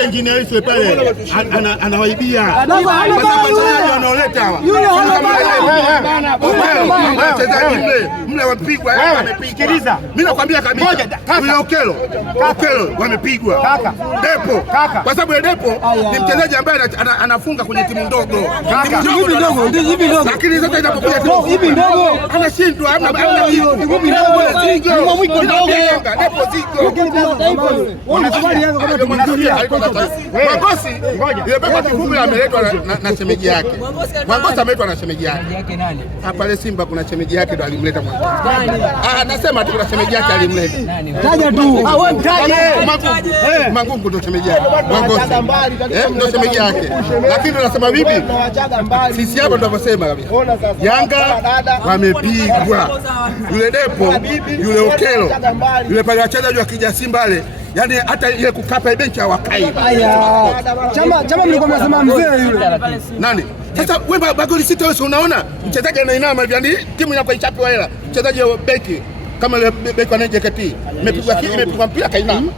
hata injinia Lissu pale anawaibia wanaoleta wachezaji mle wamepigwa. Mimi nakwambia kabisa yule Okelo wamepigwa Depo, kwa sababu Depo ni mchezaji ambaye anafunga kwenye timu ndogo, lakini sasa inapokuja timu hivi ndogo anashindwa. Ameletwa na shemeji yake. Mwangosi ameletwa na shemeji yake. Pale Simba kuna shemeji yake ndo alimleta Mwangosi. Nasema tu kuna shemeji yake alimleta. Taja tu. Mangungu ndo shemeji yake. Mwangosi ndo shemeji yake. Lakini tunasema vipi? Sisi hapa ndo tunasema kabisa. Yanga wamepigwa. Yule Depo, yule Okelo, yule pale wachezaji wakija Simba wale, yani hata ile kukapa benchi hawakai. Chama mlikuwa mnasema mzee yule. Nani? Sasa wewe bagoli sita wewe unaona mchezaji anainama hivi, yani timu inakuwa ichapiwa hela. Mchezaji wa beki kama ile beki wa JKT imepigwa mpira kainama.